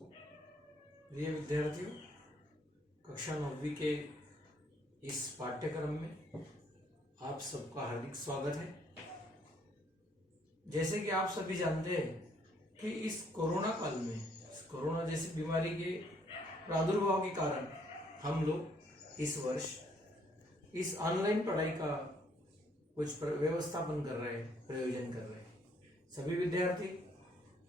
प्रिय विद्यार्थियों, कक्षा 9वीं के इस पाठ्यक्रम में आप सबका हार्दिक स्वागत है। जैसे कि आप सभी जानते हैं कि इस कोरोना काल में कोरोना जैसी बीमारी के प्रादुर्भाव के कारण हम लोग इस वर्ष इस ऑनलाइन पढ़ाई का कुछ व्यवस्थापन कर रहे हैं, प्रयोजन कर रहे हैं। सभी विद्यार्थी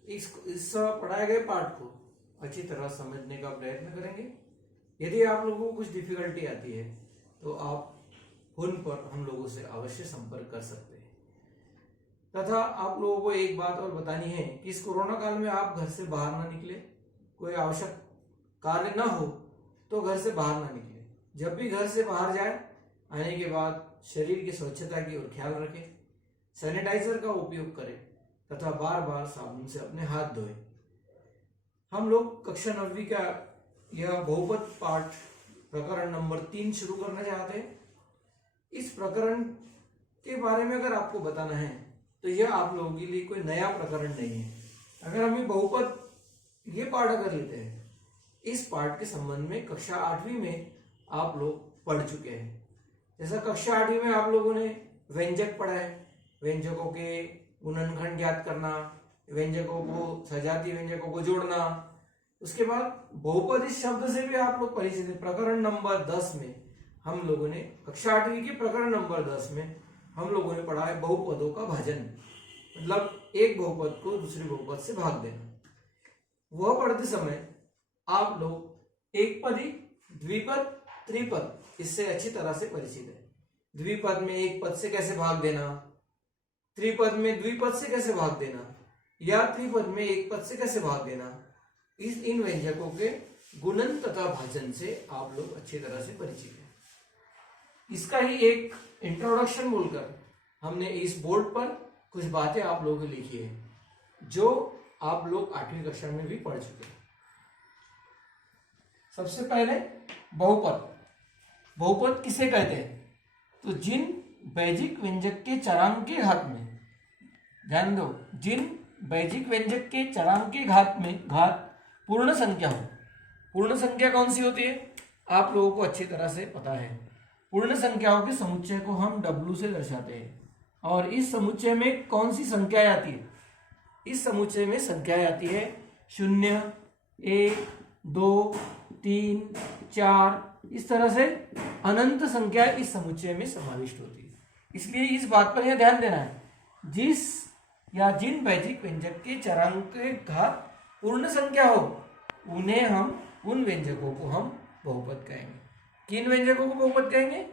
इस पढ़ाए गए पाठ को अच्छी तरह समझने का प्रयत्न करेंगे। यदि आप लोगों को कुछ डिफिकल्टी आती है तो आप फोन पर हम लोगों से अवश्य संपर्क कर सकते हैं। तथा आप लोगों को एक बात और बतानी है कि इस कोरोना काल में आप घर से बाहर ना निकले, कोई आवश्यक कार्य ना हो तो घर से बाहर ना निकले। जब भी घर से बाहर जाए, आने के बाद शरीर की स्वच्छता की ओर ख्याल रखें, सैनिटाइजर का उपयोग करें तथा बार बार साबुन से अपने हाथ धोएं। हम लोग कक्षा 9वीं का यह बहुपद पाठ प्रकरण नंबर 3 शुरू करना चाहते हैं। इस प्रकरण के बारे में अगर आपको बताना है तो यह आप लोगों के लिए कोई नया प्रकरण नहीं है। अगर हम ये बहुपद ये पाठ अगर लेते हैं, इस पाठ के संबंध में कक्षा 8वीं में आप लोग पढ़ चुके हैं। जैसा कक्षा 8वीं में आप लोगों ने व्यंजक पढ़ा है, व्यंजकों के गुणनखंड ज्ञात करना, व्यंजकों को सजातीय व्यंजकों को जोड़ना। उसके बाद बहुपद इस शब्द से भी आप लोग परिचित हैं। प्रकरण नंबर 10 में हम लोगों ने कक्षा 8वीं के प्रकरण नंबर 10 में हम लोगों ने पढ़ा है बहुपदों का भाजन, मतलब एक बहुपद को दूसरे बहुपद से भाग देना। वह पढ़ते समय आप लोग एक पदी, द्विपद, त्रिपद इससे अच्छी तरह से परिचित है। द्विपद में एक पद से कैसे भाग देना, त्रिपद में द्विपद से कैसे भाग देना, या त्रिपद में एक पद से कैसे भाग देना, इन व्यंजकों के गुणन तथा भाजन से आप लोग अच्छी तरह से परिचित हैं। इसका ही एक इंट्रोडक्शन बोलकर हमने इस बोर्ड पर कुछ बातें आप लोगों को लिखी है जो आप लोग 8वीं कक्षा में भी पढ़ चुके हैं। सबसे पहले बहुपद। बहुपद किसे कहते हैं? तो जिन वैजिक व्यंजक के चरांक के घात में, ध्यान दो, जिन वैजिक व्यंजक के चरांक के घात पूर्ण संख्या हो। पूर्ण संख्या कौन सी होती है? आप लोगों को अच्छी तरह से पता है। पूर्ण संख्याओं के समुच्चय को हम W से दर्शाते हैं। और इस समुच्चय में कौन सी संख्याएं आती है? इस समुच्चय में संख्याएं आती है 0, 1, 2, 3, 4, इस तरह से अनंत संख्या इस समुच्चय में समाविष्ट होती है। इसलिए इस बात पर यह ध्यान देना है, जिस या जिन वैजिक व्यंजक के चरांक के घात पूर्ण संख्या हो उन्हें हम, उन व्यंजकों को हम बहुपद कहेंगे। किन व्यंजकों को बहुपद कहेंगे?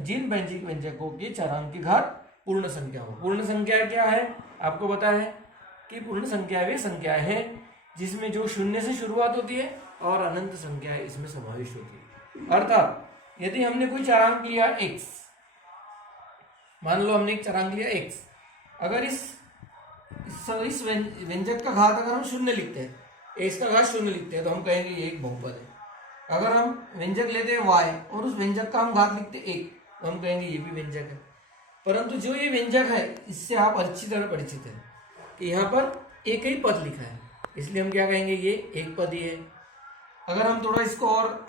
जिन वैजिक व्यंजकों के चरांक की घात पूर्ण संख्या हो। पूर्ण संख्या क्या है? आपको पता है कि पूर्ण संख्या वे संख्या है जिसमें जो 0 से शुरुआत होती है और अनंत संख्या इसमें समाविष्ट होती है। अर्थात यदि हमने कोई चरांक लिया x, मान लो हमने एक चरांक लिया x, अगर इस व्यंजक का घात अगर हम 0 लिखते हैं, x का घात 0 लिखते हैं तो हम कहेंगे ये एक बहुपद है। अगर हम व्यंजक लेते हैं y और उस व्यंजक का हम घात लिखते हैं 1 तो हम कहेंगे ये भी व्यंजक है। परंतु जो ये व्यंजक है इससे आप अच्छी तरह परिचित हैं कि यहाँ पर एक ही पद लिखा है, इसलिए हम क्या कहेंगे, ये एक पद ही है। अगर हम थोड़ा इसको और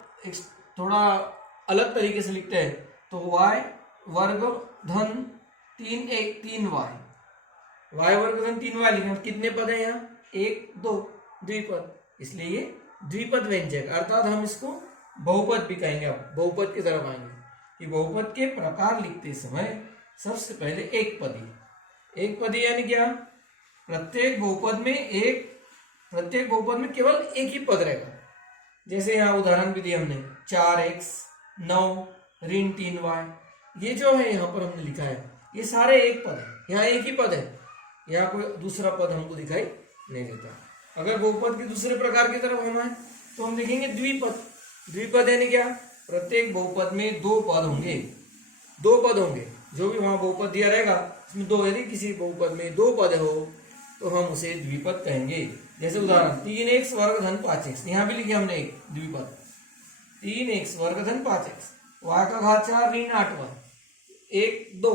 थोड़ा अलग तरीके से लिखते हैं तो y वर्ग धन 3y, y वर्ग धन 3y लिखेंगे। कितने पद है यहाँ? 1, 2, द्विपद, इसलिए ये द्विपद व्यंजक, अर्थात हम इसको बहुपद भी कहेंगे। अब बहुपद की तरफ आएंगे कि बहुपद के प्रकार लिखते समय सबसे पहले एक पदी यानी क्या? प्रत्येक बहुपद में केवल एक ही पद रहेगा। जैसे यहाँ उदाहरण भी दिया हमने, 4x 9 ऋण 3y, ये जो है यहाँ पर हमने लिखा है ये सारे एक पद है, यहाँ एक ही पद है, यहाँ कोई दूसरा पद हमको दिखाई नहीं देता। अगर बहुपद के दूसरे प्रकार की तरफ हम आए तो हम देखेंगे द्विपद। द्विपद यानी क्या? प्रत्येक बहुपद में दो पद होंगे। जो भी वहां बहुपद दिया रहेगा उसमें दो, यदि किसी बहुपद में दो पद हो तो हम उसे द्विपद कहेंगे। जैसे उदाहरण 3x वर्ग धन 5x, यहाँ भी लिखे हमने एक द्विपद, 3x वर्ग धन 5x, y का घात 4 ऋण 8y, 1, 2,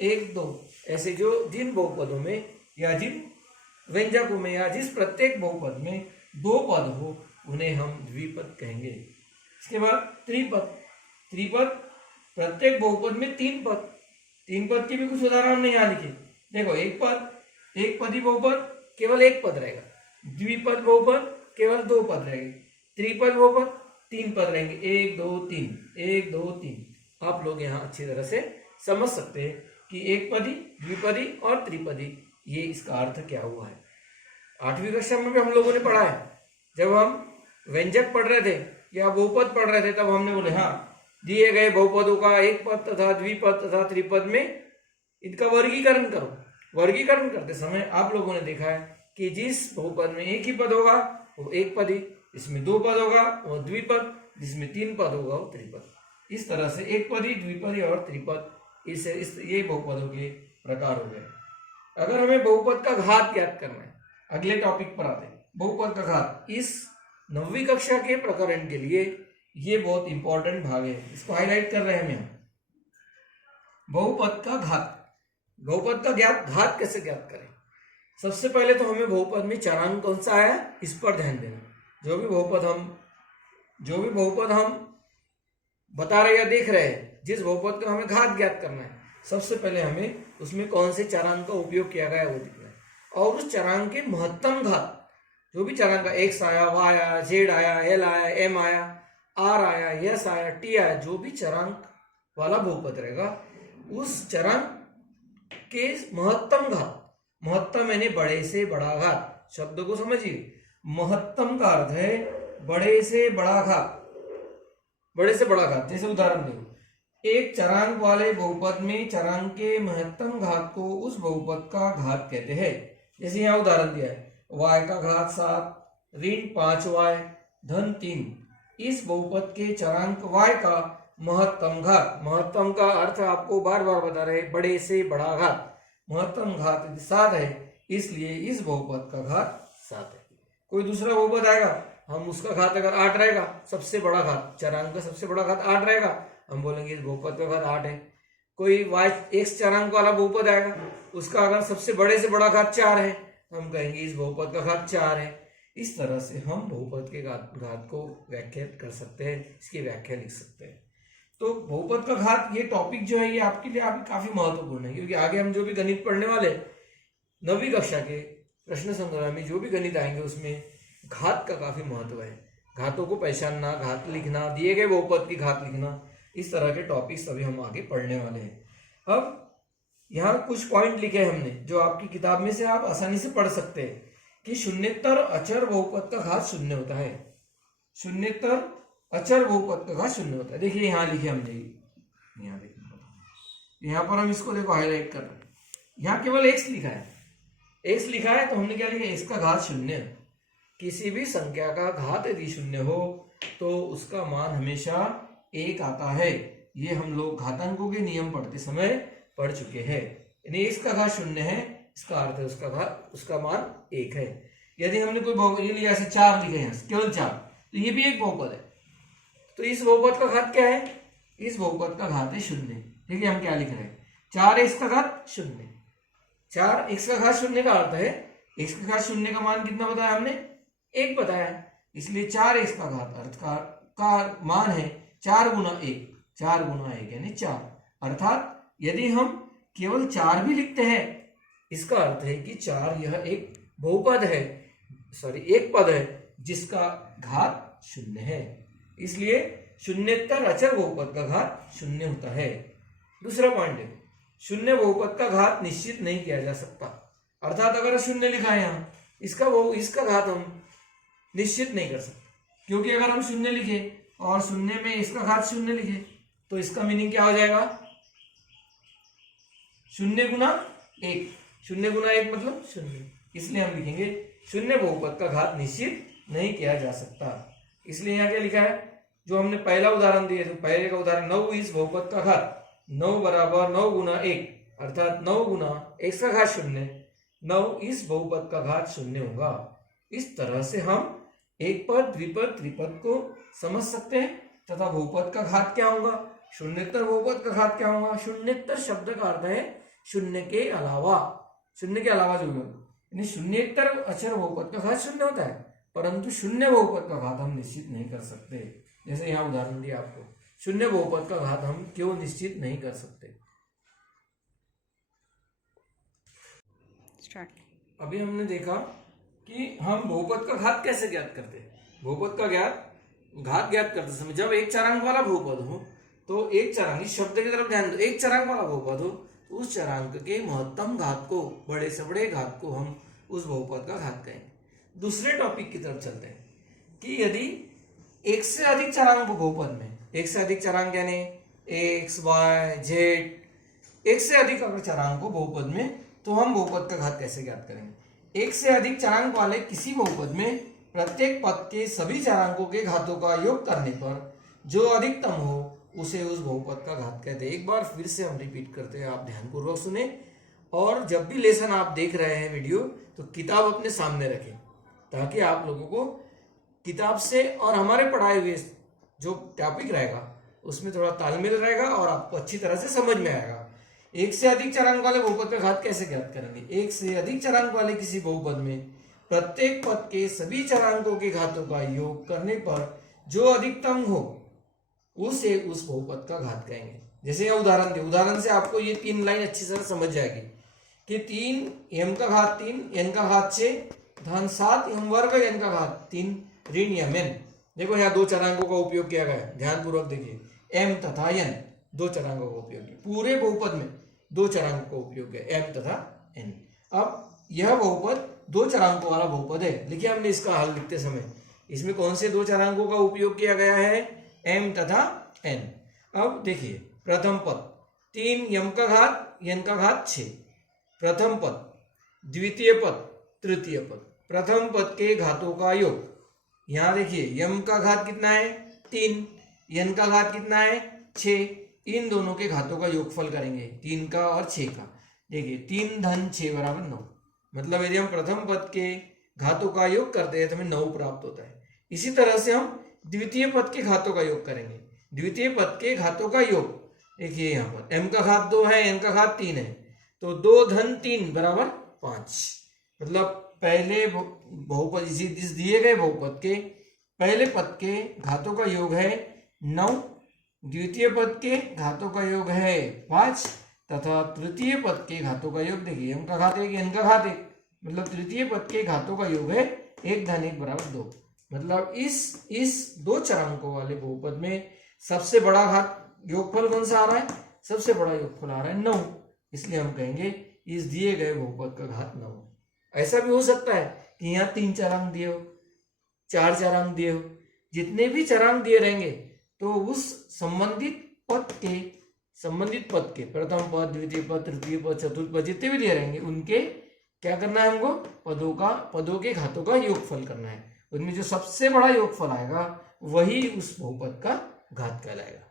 1, 2, ऐसे जो जिन बहुपदों में या जिन व्यंजकों में या जिस प्रत्येक बहुपद में दो पद हो उन्हें हम द्विपद कहेंगे। इसके बाद त्रिपद। त्रिपद प्रत्येक बहुपद में तीन पद, तीन पद के भी कुछ उदाहरण हमने यहाँ लिखे। देखो एक पद, एक पदी बहुपद केवल एक पद रहेगा, द्विपद बहुपद केवल दो पद रहेंगे, त्रिपद बहुपद तीन पद रहेंगे, एक दो तीन, एक दो तीन। आप लोग यहाँ अच्छी तरह से समझ सकते हैं कि एक पदी, द्विपदी और त्रिपदी ये इसका अर्थ क्या हुआ है। 8वीं कक्षा में भी हम लोगों ने पढ़ा है, जब हम व्यंजक पढ़ रहे थे या बहुपद पढ़ रहे थे तब हमने बोले हाँ दिए गए बहुपदों का एक पद तथा द्विपद तथा त्रिपद में इनका वर्गीकरण करो। वर्गीकरण करते समय आप लोगों ने देखा है कि जिस बहुपद में एक ही पद होगा वो एक पदी, इसमें दो पद होगा वो द्विपद, जिसमें तीन पद होगा वो त्रिपद। इस तरह से एक पदी, द्विपदी और त्रिपद ये बहुपदों के प्रकार हो गए। अगर हमें बहुपद का घात ज्ञात करना है, अगले टॉपिक पर आते हैं बहुपद का घात। इस 9वीं कक्षा के प्रकरण के लिए ये बहुत इंपॉर्टेंट भाग है, इसको हाईलाइट कर रहे हैं हम यहाँ। बहुपद का घात। बहुपद का घात कैसे ज्ञात करें? सबसे पहले तो हमें बहुपद में चरांक कौन सा आया इस पर ध्यान देना। जो भी बहुपद हम बता रहे या देख रहे हैं, जिस बहुपद का हमें घात ज्ञात करना है, सबसे पहले हमें उसमें कौन से चरांक का उपयोग किया गया है वो दिखना है। और उस चरांक के महत्तम घात, जो भी चरांक का एक्स आया, वाई आया, जेड आया, एल आया, एम आया, आर आया, यस आया, टी आया, जो भी चरांक वाला बहुपद रहेगा उस चरांक के महत्तम घात। महत्तम यानी बड़े से बड़ा घात। शब्द को समझिए, महत्तम का अर्थ है बड़े से बड़ा घात। बड़े से बड़ा घात, जैसे उदाहरण देखो, एक चरांक वाले बहुपद में चरांक के महत्तम घात को उस बहुपद का घात कहते हैं। जैसे यहाँ उदाहरण दिया है y का घात 7 ऋण 5y धन 3। इस बहुपद के चरांक y का महत्तम घात, महत्तम का अर्थ आपको बार बार बता रहे, बड़े से बड़ा घात। महत्तम घात 7 है, इसलिए इस बहुपद का घात 7 है। कोई दूसरा बहुपद आएगा, हम उसका घात अगर 8 रहेगा, सबसे बड़ा घात, चरांक का सबसे बड़ा घात 8 रहेगा, हम बोलेंगे इस बहुपद का घात 8 है। कोई y x चरांक वाला बहुपद आएगा, उसका अगर सबसे बड़े से बड़ा घात 4 है, हम कहेंगे इस बहुपद का घात 4 है। इस तरह से हम बहुपद के घात को व्याख्या कर सकते हैं, इसकी व्याख्या लिख सकते हैं। तो बहुपद का घात ये टॉपिक जो है ये आपके लिए काफी महत्वपूर्ण है, क्योंकि आगे हम जो भी गणित पढ़ने वाले 9वीं कक्षा के प्रश्न संग्रह में जो भी गणित आएंगे उसमें घात का काफी महत्व है। घातों को पहचानना, घात लिखना, दिए गए बहुपद की घात लिखना, इस तरह के टॉपिक्स अभी हम आगे पढ़ने वाले हैं। अब यहाँ कुछ पॉइंट लिखे हमने जो आपकी किताब में से आप आसानी से पढ़ सकते हैं कि शून्येतर अचर बहुपद का घात शून्य होता है। शून्येतर अचर बहुपद का घात शून्य होता है। देखिए यहाँ लिखे हमने, यहाँ देखिए, यहाँ पर हम इसको देखो हाईलाइट कर रहे हैं। यहाँ केवल एक्स लिखा है, एक्स लिखा है तो हमने क्या लिखा, एक्स का घात शून्य। किसी भी संख्या का घात यदि शून्य हो तो उसका मान हमेशा 1 आता है। ये हम लोग घातांकों के नियम पढ़ते समय पढ़ चुके हैं। यानी एक्स का घात शून्य है, इसका अर्थ है उसका मान 1 है। यदि हमने कोई बहुपद ये लिया, ऐसे 4 लिखे हैं, केवल 4, तो ये भी एक बहुपद है। तो इस बहुपद का घात क्या है? इस बहुपद का घात है 0। देखिए हम क्या लिख रहे हैं, 4x का घात 0। 4x का घात 0 का अर्थ है x का घात 0 का मान कितना बताया हमने, 1 बताया। इसलिए 4x का घात अर्थ का मान है 4 गुना 1, 4 गुना 1 यानी 4। अर्थात यदि हम केवल 4 भी लिखते हैं, इसका अर्थ है कि 4 यह एक बहुपद है, एक पद है जिसका घात 0 है। इसलिए शून्येतर अचर बहुपद का घात 0 होता है। दूसरा पॉइंट है, शून्य बहुपद का घात निश्चित नहीं किया जा सकता। अर्थात अगर 0 लिखा है यहाँ, इसका घात हम निश्चित नहीं कर सकते, क्योंकि अगर हम 0 लिखे और 0 में इसका घात 0 लिखे तो इसका मीनिंग क्या हो जाएगा, 0 गुना 1, 0 गुना 1 मतलब 0। इसलिए हम लिखेंगे शून्य बहुपद का घात निश्चित नहीं किया जा सकता। इसलिए यहाँ क्या लिखा है, जो हमने पहला उदाहरण दिया, तो पहले का उदाहरण 9 इस बहुपद का घात, 9 बराबर 9 गुना 1, अर्थात 9 गुना x का घात 0, 9 इस बहुपद का घात 0 होगा। इस तरह से हम एक पद, द्विपद, त्रिपद को समझ सकते हैं तथा बहुपद का घात क्या होगा, शून्येतर बहुपद का घात क्या होगा। शून्येतर शब्द का अर्थ है शून्य के अलावा, शून्य के अलावा जो भी हो, यानी शून्येतर अचर बहुपद का घात 0 होता है। परंतु शून्य बहुपद का घात हम निश्चित नहीं कर सकते। जैसे यहाँ उदाहरण दिया आपको, शून्य बहुपद का घात हम क्यों निश्चित नहीं कर सकते। अभी हमने देखा कि हम बहुपद का घात कैसे ज्ञात करते हैं। बहुपद का घात ज्ञात करते समय जब एक चरांक वाला बहुपद हो तो एक चरांक, इस शब्द की तरफ ध्यान दो, एक चरांक वाला बहुपद हो तो उस चरांक के महत्तम घात को, बड़े से बड़े घात को हम उस बहुपद का घात कहेंगे। दूसरे टॉपिक की तरफ चलते हैं कि यदि एक से अधिक चरांक बहुपद में, एक से अधिक चरांक यानी एक्स वाई जेड, एक से अधिक अगर चरांक हो बहुपद में तो हम बहुपद का घात कैसे ज्ञात करेंगे। एक से अधिक चरांक वाले किसी बहुपद में प्रत्येक पद के सभी चरांकों के घातों का योग करने पर जो अधिकतम हो उसे उस बहुपद का घात कहते हैं। एक बार फिर से हम रिपीट करते हैं, आप ध्यानपूर्वक सुने और जब भी लेसन आप देख रहे हैं वीडियो तो किताब अपने सामने रखें ताकि आप लोगों को किताब से और हमारे पढ़ाए हुए जो टॉपिक रहेगा उसमें थोड़ा तालमेल रहेगा और आपको अच्छी तरह से समझ में आएगा। एक से अधिक चरांक वाले बहुपद का घात कैसे ज्ञात करेंगे। एक से अधिक चरांक वाले किसी बहुपद में प्रत्येक पद के सभी चरांकों के घातों का योग करने पर जो अधिकतम हो उसे उस बहुपद का घात कहेंगे। जैसे यह उदाहरण दे, उदाहरण से आपको ये 3 लाइन अच्छी तरह समझ जाएगी कि 3 m का घात 3 n का घात 6 धन 7 m वर्ग n का घात 3 ऋण mn। देखो यहाँ 2 चरांकों का उपयोग किया गया, ध्यानपूर्वक देखिए, m तथा n 2 चरांकों का उपयोग किया, पूरे बहुपद में 2 चरांकों का उपयोग किया, m तथा n। अब यह बहुपद 2 चरांकों वाला बहुपद है। देखिए हमने इसका हल लिखते समय इसमें कौन से 2 चरांकों का उपयोग किया गया है, m तथा n। अब देखिए प्रथम पद 3 m का घात n का घात 6, प्रथम पद, द्वितीय पद, तृतीय पद, प्रथम पद के घातों का योग। यहाँ देखिए m का घात कितना है 3, n का घात कितना है 6, इन दोनों के घातों का योगफल करेंगे 3 का और 6 का। देखिए 3 धन 6 बराबर 9, मतलब यदि हम प्रथम पद के घातों का योग करते हैं तो हमें 9 प्राप्त होता है। इसी तरह से हम द्वितीय पद के घातों का योग करेंगे, द्वितीय पद के घातों का योग। देखिए यहाँ पर m का घात 2 है, n का घात 3 है, तो 2 धन 3 बराबर 5, मतलब पहले बहुपद, इस दिए गए बहुपद के पहले पद के घातों का योग है 9, द्वितीय पद के घातों का योग है 5 तथा तृतीय पद के घातों का योग देखिए m का घात 1 n का घात 1, मतलब तृतीय पद के घातों का योग है 1 धन 1 बराबर 2। मतलब इस 2 चरांकों वाले बहुपद में सबसे बड़ा घात योगफल कौन सा आ रहा है, सबसे बड़ा योगफल आ रहा है 9, इसलिए हम कहेंगे इस दिए गए बहुपद का घात 9। ऐसा भी हो सकता है कि यहाँ 3 चरांक दिए हो, 4 चरांक दिए हो, जितने भी चरांक दिए रहेंगे तो उस संबंधित पद के प्रथम पद, द्वितीय पद, तृतीय पद, चतुर्थ पद जितने भी दिए रहेंगे उनके क्या करना है हमको, पदों के घातों का योगफल करना है। उनमें जो सबसे बड़ा योगफल आएगा वही उस बहुपद का घात कहलाएगा।